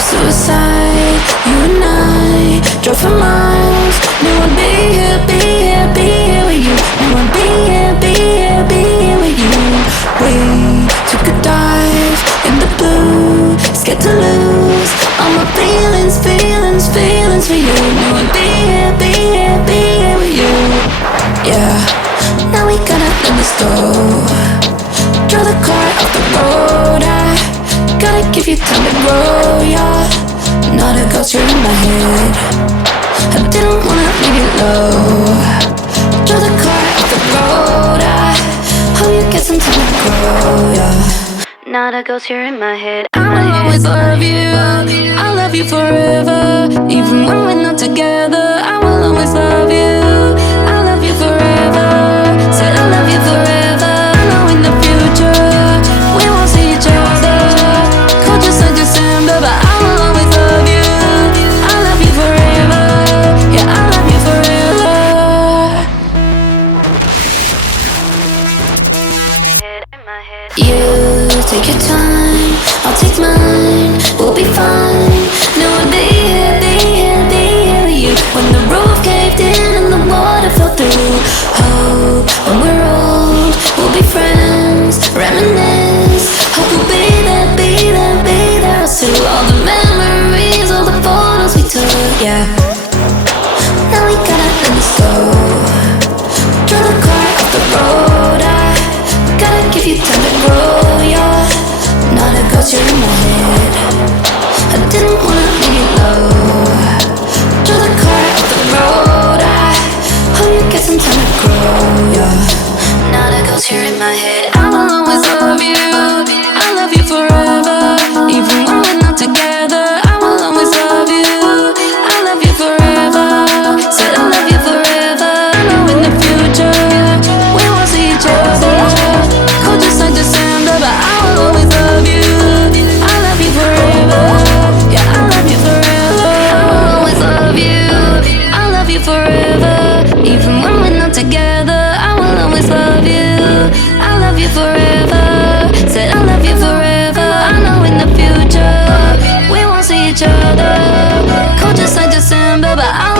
Suicide, you and I drove for miles. Knew I'd be here, be here, be here with you. Knew I'd be here, be here, be here with you. We took a dive in the blue, scared to lose all my feelings, feelings, feelings for you. Knew I'd be here, be here, be here with you. Yeah, now we gotta let this go. Draw the car off the road. I gotta give you time to grow, yeah. Not a ghost, you're in my head. I didn't wanna leave you low. Draw the car off the road. I hope you get some time to grow, yeah. Not a ghost, you're in my head. I will always love you. I'll love you forever. Even when we're not together, I will always love you. I'll love you forever. Said I love you forever. I know in the future we won't see each other. Cold just like December, but I will always love you. I love you forever. Yeah, I love you forever. You take your time, I'll take mine. We'll be fine. No one be here, be here, be here with you. When the roof caved in and the water fell through. Hope when we're old, we'll be friends. Reminisce. Hope we'll be there, be there, be there too. All the memories, all the photos we took. Yeah. Now we gotta let this go. Draw the car off the road. I gotta give you time to grow, yeah. Not a ghost, you're in my head. I didn't wanna leave you low. Draw the car off the road. I hope you get some time to grow, yeah. Not a ghost, you're in my head. I will always love you. I love you forever. Even when we're not together, I will always love you. I love you forever. Said I love you forever. I know in the future we won't see each other. Cold just like December, but I will always love you. I love you forever. Yeah, I love you forever. I will always love you. I love you forever. Even when we're not together, I will always love you. I love you forever. Said I love you forever. I know in the future we won't see each other. Cold just like December, but I